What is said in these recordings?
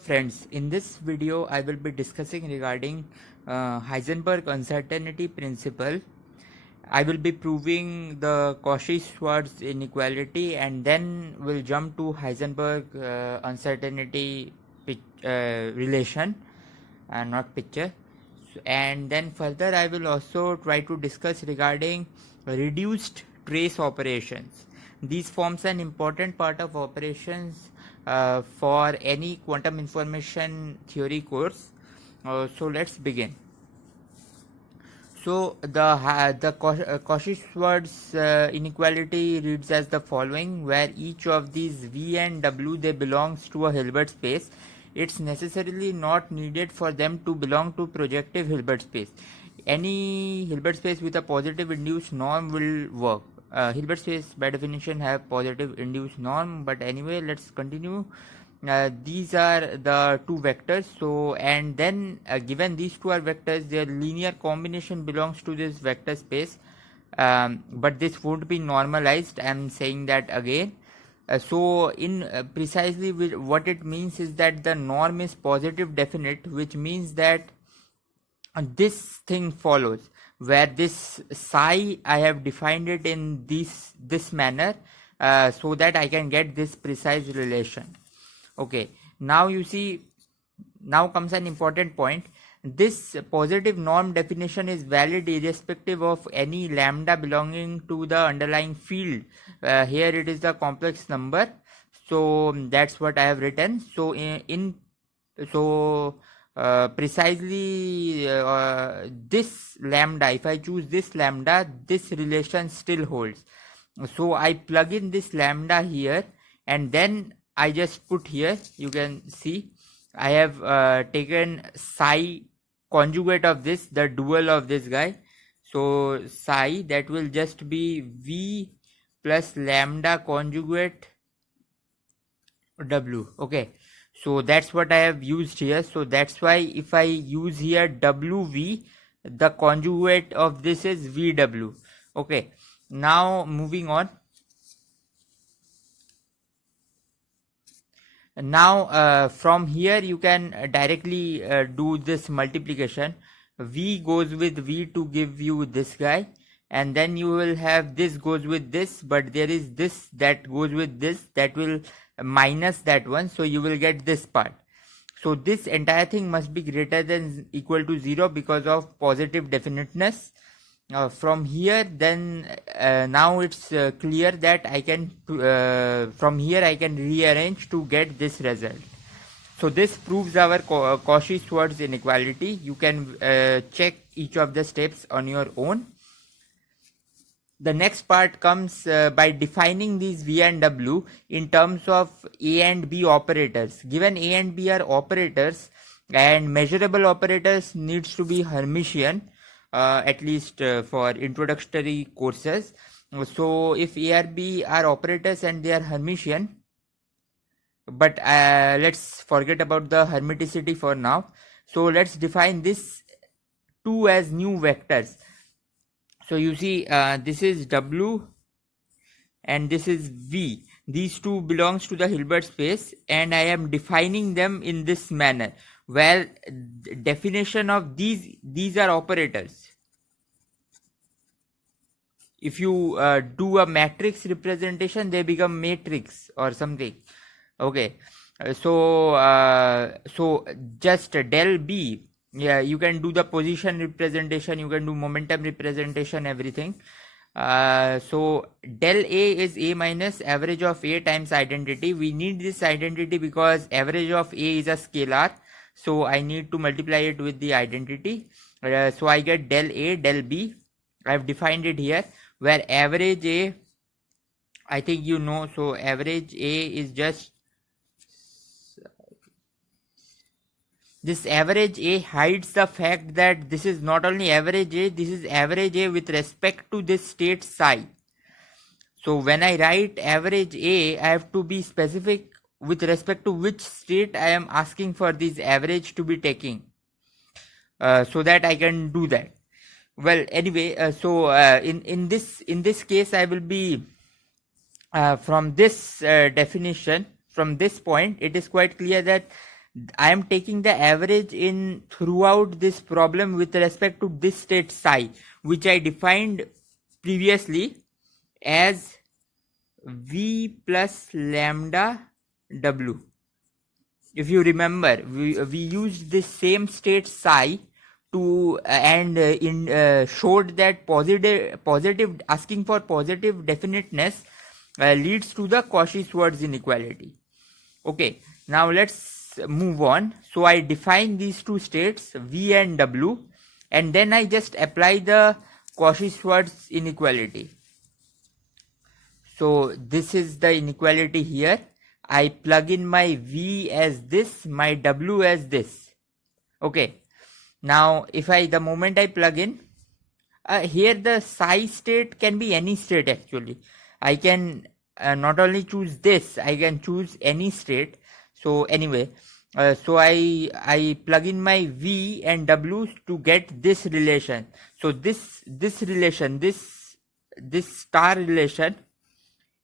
Friends, in this video I will be discussing regarding Heisenberg uncertainty principle. I will be proving the Cauchy-Schwarz inequality and then we'll jump to Heisenberg uncertainty relation and not picture. And then further I will also try to discuss regarding reduced trace operations. These forms an important part of operations for any quantum information theory course. So let's begin. So the Cauchy-Schwarz inequality reads as the following, where each of these V and W they belongs to a Hilbert space. It's necessarily not needed for them to belong to projective Hilbert space. Any Hilbert space with a positive induced norm will work. Hilbert space by definition have positive induced norm, but anyway let's continue. These are the two vectors, so and then given these two are vectors, their linear combination belongs to this vector space, but this won't be normalized. I'm saying that again. So in precisely what it means is that the norm is positive definite, which means that this thing follows, where this psi I have defined it in this manner, so that I can get this precise relation. Okay, now you see, now comes an important point. This positive norm definition is valid irrespective of any lambda belonging to the underlying field. Here it is the complex number, so that's what I have written. So precisely this lambda, if I choose this lambda, this relation still holds. So I plug in this lambda here and then I just put here, you can see I have taken psi conjugate of this, the dual of this guy. So psi, that will just be V plus lambda conjugate W. Okay, so that's what I have used here. So that's why if I use here WV, the conjugate of this is VW. Okay, now moving on. Now from here you can directly do this multiplication. V goes with V to give you this guy, and then you will have this goes with this, but there is this that goes with this, that will minus that one, so you will get this part. So this entire thing must be greater than equal to 0 because of positive definiteness. From here then now it's clear that I can from here I can rearrange to get this result. So this proves our Cauchy-Schwarz inequality. You can check each of the steps on your own. The next part comes by defining these V and W in terms of A and B operators. Given A and B are operators and measurable operators needs to be Hermitian, at least for introductory courses. So if A or B are operators and they are Hermitian, but let's forget about the hermiticity for now. So let's define this two as new vectors. So you see this is W and this is V. These two belongs to the Hilbert space and I am defining them in this manner, where definition of these are operators. If you do a matrix representation, they become matrix or something. Okay, so just del B, yeah, you can do the position representation, you can do momentum representation, everything. So del A is A minus average of A times identity. We need this identity because average of A is a scalar, so I need to multiply it with the identity. So I get del A del B. I have defined it here, where average A, I think you know, so average A is just this. Average A hides the fact that this is not only average A, this is average A with respect to this state psi. So when I write average A, I have to be specific with respect to which state I am asking for this average to be taking, so that I can do that. Well, anyway, so in this case I will be from this definition, from this point, it is quite clear that I am taking the average in throughout this problem with respect to this state psi, which I defined previously as V plus lambda W. If you remember, we used this same state psi to showed that positive asking for positive definiteness leads to the Cauchy-Schwarz inequality. Okay, now let's move on. So I define these two states V and W, and then I just apply the Cauchy-Schwarz inequality. So this is the inequality here. I plug in my V as this, my W as this. Okay. Now if the moment I plug in, here the psi state can be any state actually. I can not only choose this, I can choose any state. So anyway, so I plug in my V and W to get this relation. So this relation, this star relation,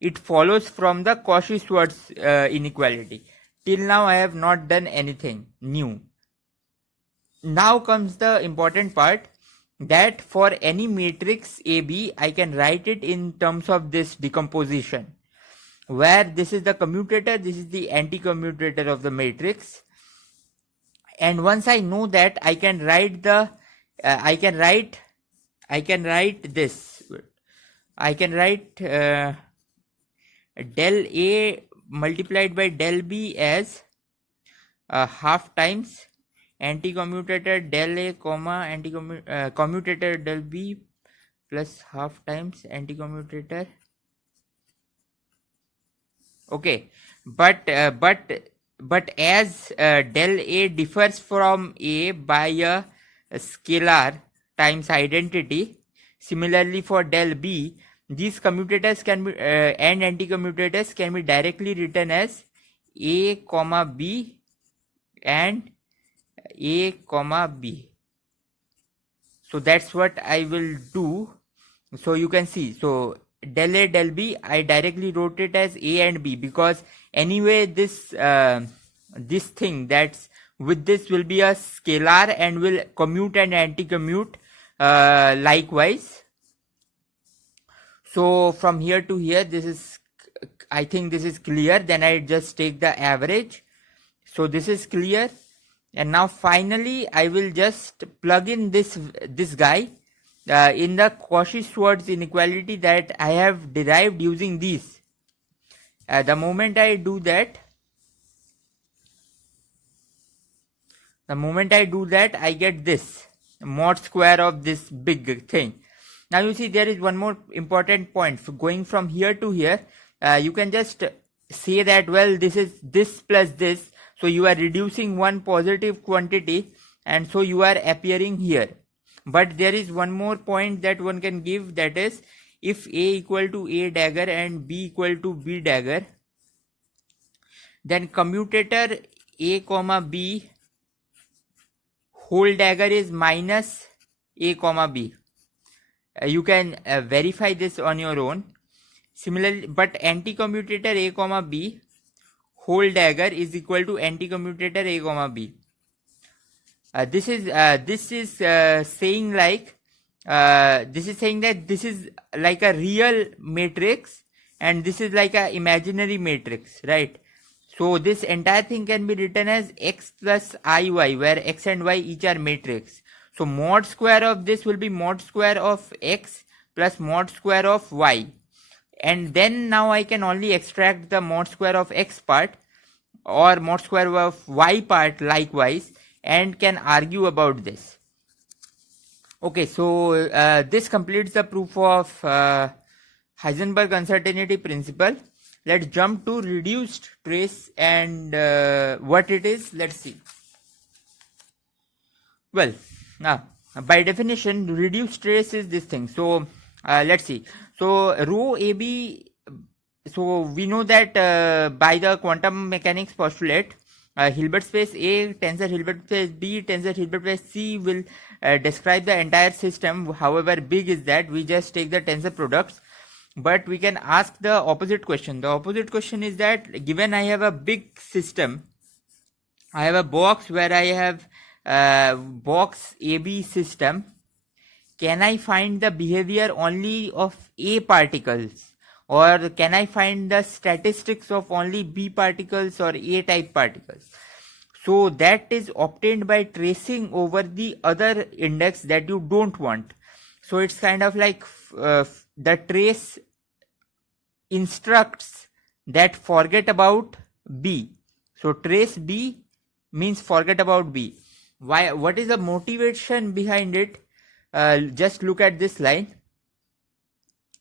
it follows from the Cauchy-Schwarz inequality. Till now I have not done anything new. Now comes the important part, that for any matrix AB I can write it in terms of this decomposition, where this is the commutator, this is the anti-commutator of the matrix. And once I know that, I can write the I can write this. I can write del A multiplied by del B as half times anti-commutator del A comma commutator del B plus half times anti-commutator. Okay, but as del A differs from A by a scalar times identity, similarly for del B, these commutators can be and anti-commutators can be directly written as A comma B and A comma B. So that's what I will do. So you can see, so del A del B, I directly wrote it as A and B, because anyway this this thing that's with this will be a scalar and will commute and anti-commute likewise. So from here to here, this is, I think this is clear. Then I just take the average. So this is clear. And now finally I will just plug in this guy in the Cauchy-Schwarz inequality that I have derived using these. The moment I do that, I get this mod square of this big thing. Now you see there is one more important point. So going from here to here, you can just say that, well, this is this plus this. So you are reducing one positive quantity, and so you are appearing here. But there is one more point that one can give, that is, if A equal to A dagger and B equal to B dagger, then commutator A comma B whole dagger is minus A comma B. You can verify this on your own. Similarly, but anti-commutator A comma B whole dagger is equal to anti-commutator A comma B. This is saying like that this is like a real matrix and this is like a imaginary matrix, right? So this entire thing can be written as x plus iy, where x and y each are matrix. So mod square of this will be mod square of x plus mod square of y. And then now I can only extract the mod square of x part or mod square of y part likewise, and can argue about this. Okay, so this completes the proof of Heisenberg uncertainty principle. Let's jump to reduced trace and what it is. Let's see. Well, now by definition, reduced trace is this thing. So let's see. So rho AB. So we know that by the quantum mechanics postulate, Hilbert space A, tensor Hilbert space B, tensor Hilbert space C will describe the entire system. However big is that, we just take the tensor products. But we can ask the opposite question. The opposite question is that, given I have a big system I have a box where I have box AB system. Can I find the behavior only of A particles, or can I find the statistics of only B particles or A type particles? So that is obtained by tracing over the other index that you don't want. So it's kind of like the trace instructs that forget about B. So trace B means forget about B. Why? What is the motivation behind it? Just look at this line.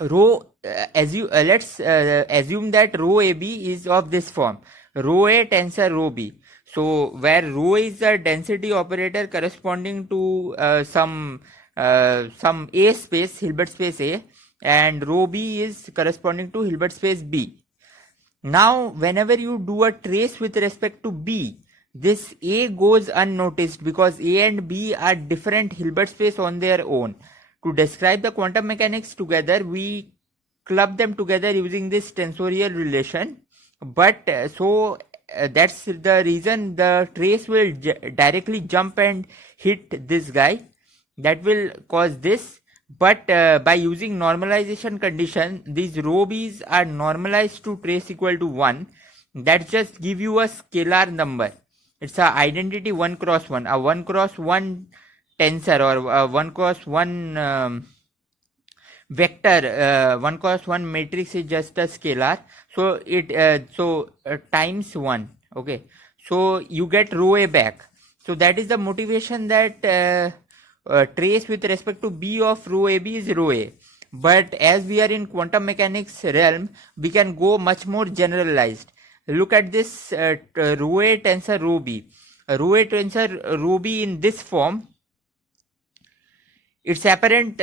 Row let's assume that row AB is of this form: row A tensor row B. So where row is a density operator corresponding to some A space, Hilbert space A, and row B is corresponding to Hilbert space B. Now whenever you do a trace with respect to B, this A goes unnoticed because A and B are different Hilbert space on their own. To describe the quantum mechanics together, we club them together using this tensorial relation. But that's the reason the trace will directly jump and hit this guy. That will cause this. But by using normalization condition, these rho B's are normalized to trace equal to 1. That just give you a scalar number. It's a identity 1 cross 1. A 1 cross 1 tensor, or 1 cross 1 vector, 1 cross 1 matrix is just a scalar. So it times 1. Okay. So you get rho A back. So that is the motivation that trace with respect to B of rho AB is rho A. But as we are in quantum mechanics realm, we can go much more generalized. Look at this rho A tensor rho B. Rho A tensor rho B in this form. It's apparently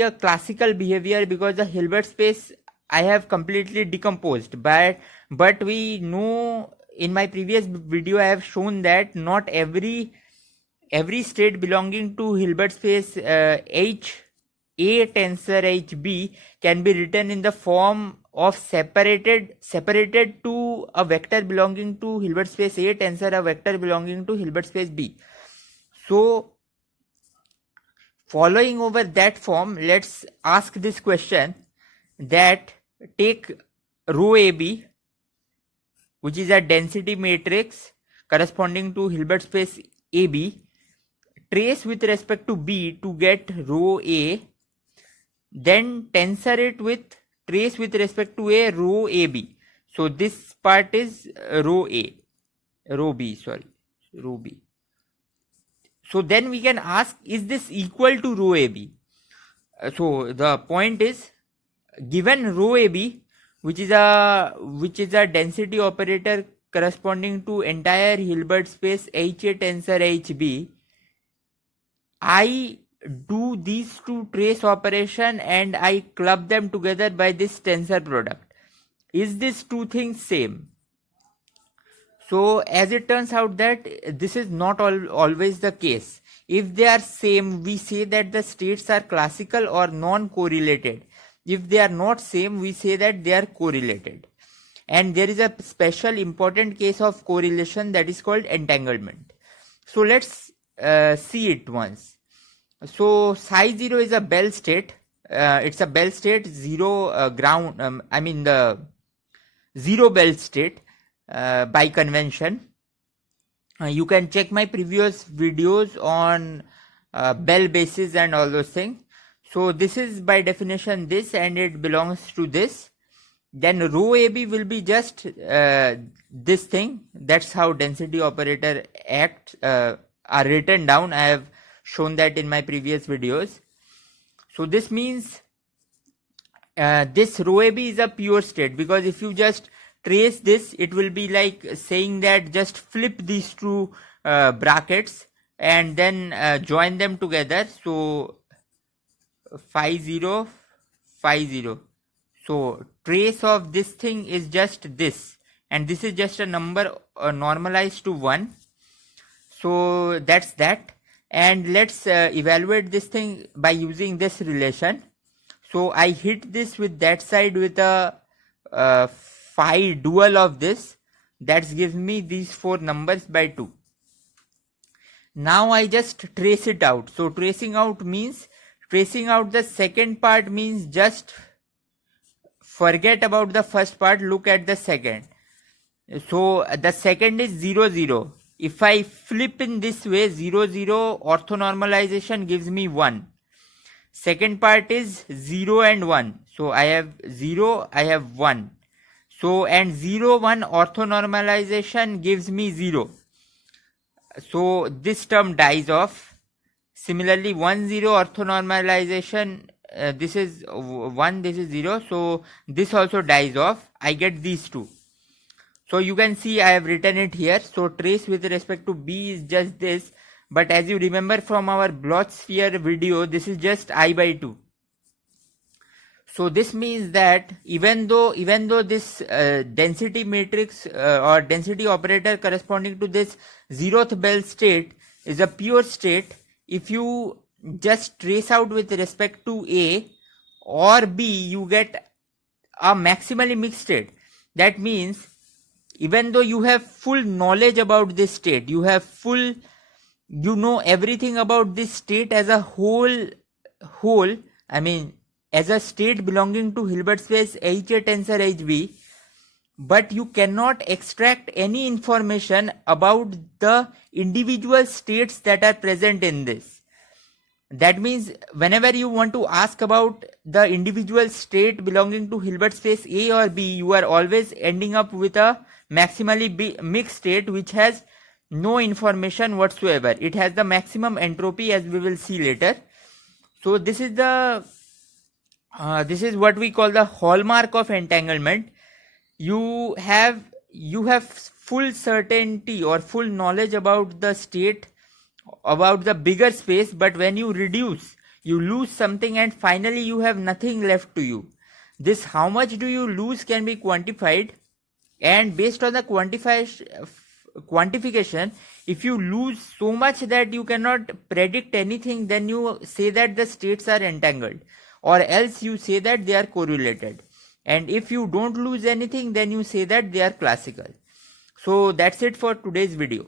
a classical behavior because the Hilbert space I have completely decomposed. But we know, in my previous video I have shown that not every state belonging to Hilbert space H A tensor HB can be written in the form of separated to a vector belonging to Hilbert space A tensor a vector belonging to Hilbert space B. So following over that form, let's ask this question, that take rho AB, which is a density matrix corresponding to Hilbert space AB, trace with respect to B to get rho A, then tensor it with trace with respect to A rho AB. So this part is rho B. So then we can ask, is this equal to rho AB? So the point is, given rho AB, which is a density operator corresponding to entire Hilbert space HA tensor HB, I do these two trace operation and I club them together by this tensor product. Is this two things same? So as it turns out that this is not always the case. If they are same, we say that the states are classical or non-correlated. If they are not same, we say that they are correlated. And there is a special important case of correlation that is called entanglement. So let's see it once. So psi 0 is a Bell state. It's a Bell state, zero the zero Bell state. By convention. You can check my previous videos on Bell basis and all those things. So this is by definition this, and it belongs to this. Then rho AB will be just this thing. That's how density operator are written down. I have shown that in my previous videos. So this means this rho AB is a pure state, because if you just trace this, it will be like saying that just flip these two brackets and then join them together. So phi 0. So trace of this thing is just this, and this is just a number normalized to 1. So that's that. And let's evaluate this thing by using this relation. So I hit this with that side with a phi dual of this. That gives me these 4 numbers by 2. Now I just trace it out. So tracing out the second part means just forget about the first part, look at the second. So the second is 0, 0. If I flip in this way, 0, 0 orthonormalization gives me 1. Second part is 0 and 1. So I have 0, I have 1. So and 0, 1 orthonormalization gives me 0. So this term dies off. Similarly, 1, 0 orthonormalization, this is 1, this is 0. So this also dies off. I get these two. So you can see I have written it here. So trace with respect to B is just this. But as you remember from our Bloch sphere video, this is just I by 2. So this means that even though this density matrix or density operator corresponding to this 0th Bell state is a pure state, if you just trace out with respect to A or B, you get a maximally mixed state. That means even though you have full knowledge about this state, you know everything about this state as a whole, as a state belonging to Hilbert space HA tensor HB, but you cannot extract any information about the individual states that are present in this. That means whenever you want to ask about the individual state belonging to Hilbert space A or B, you are always ending up with a maximally mixed state which has no information whatsoever. It has the maximum entropy, as we will see later. So this is what we call the hallmark of entanglement. You have full certainty or full knowledge about the state, about the bigger space, but when you reduce, you lose something and finally you have nothing left to you. This how much do you lose can be quantified, and based on the quantification, if you lose so much that you cannot predict anything, then you say that the states are entangled, or else you say that they are correlated. And if you don't lose anything, then you say that they are classical. So that's it for today's video.